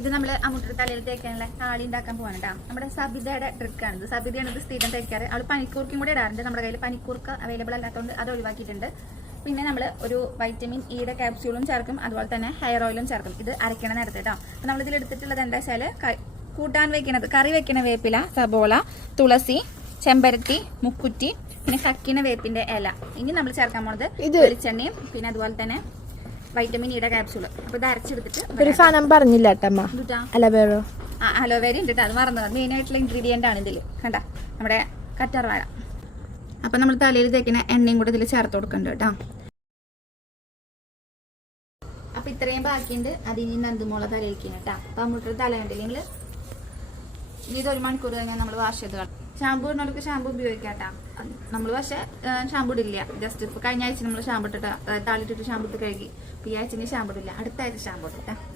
ഇത് നമ്മൾ അമ്മൂട്ടിയുടെ തലയിൽ തേക്കാനുള്ള താളി ഉണ്ടാക്കാൻ പോവാണ് കേട്ടോ നമ്മുടെ സബിതയുടെ ട്രിക്കാണ് ഇത് സബിതയാണ് ഇത് സ്ഥിരം തേക്കാറ്. അവൾ പനിക്കൂർക്കും കൂടെ ഇടാറുണ്ട്. നമ്മുടെ കയ്യിൽ പനിക്കൂർക്ക് അവൈലബിൾ അല്ലാത്തതുകൊണ്ട് അത് ഒഴിവാക്കിയിട്ടുണ്ട്. പിന്നെ നമ്മൾ ഒരു വൈറ്റമിൻ ഇയുടെ ക്യാപ്സ്യൂളും ചേർക്കും. അതുപോലെ തന്നെ ഹെയർ ഓയിലും ചേർക്കും. ഇത് അരക്കണ നേരത്തെ കേട്ടോ അപ്പം നമ്മൾ ഇതിൽ എടുത്തിട്ടുള്ളത് എന്താ വെച്ചാൽ കൂട്ടാൻ വെക്കണത് കറി വെക്കണ വേപ്പില സബോള തുളസി ചെമ്പരത്തി മുക്കുറ്റി പിന്നെ കക്കിന വേപ്പിന്റെ ഇല. ഇനി നമ്മൾ ചേർക്കാൻ പോണത് വെളിച്ചെണ്ണയും പിന്നെ അതുപോലെ തന്നെ വൈറ്റമിൻ ഇയുടെ ക്യാപ്സ്യൂൾ അപ്പോൾ ഇത് അരച്ചെടുത്തിട്ട് ഒരു സാധനം പറഞ്ഞില്ല കേട്ടമ്മ അലവേറോ ആ അലോവേര ഉണ്ട് അത് മറന്നത് മെയിൻ ആയിട്ടുള്ള ഇൻഗ്രീഡിയന്റ് ആണ് ഇതിൽ കണ്ട? നമ്മുടെ കറ്റാർവാഴ അപ്പോൾ നമ്മൾ തലയിൽ തേക്കുന്ന എണ്ണയും കൂടെ ഇതിൽ ചേർത്ത് കൊടുക്കുന്നുണ്ട് കേട്ടോ. അപ്പോൾ ഇത്രയും ബാക്കിയുണ്ട്. അതിന് നന്ദുമോളെ തലയിലേക്ക് കേട്ടോ. അപ്പം അമ്മൂട്ടൊരു തല കണ്ടില്ലെങ്കിൽ ഇനി ഇത് ഒരു മണിക്കൂർ കഴിഞ്ഞാൽ നമ്മൾ വാഷ് ചെയ്ത് കളയും ഷാമ്പു ഇടുന്നവർക്ക് ഷാമ്പു ഉപയോഗിക്കാട്ടാ. നമ്മൾ പക്ഷേ ഷാമ്പു ഇടില്ല. ജസ്റ്റ് ഇപ്പോൾ കഴിഞ്ഞ ആഴ്ച നമ്മൾ ഷാമ്പു ഇട്ടിട്ട് താളിട്ടിട്ട് ഷാമ്പു ഇട്ട് കഴുകി. ഈ ആഴ്ച ഇനി ഇടില്ല. അടുത്ത ആഴ്ച ഷാമ്പു ഇട്ടാ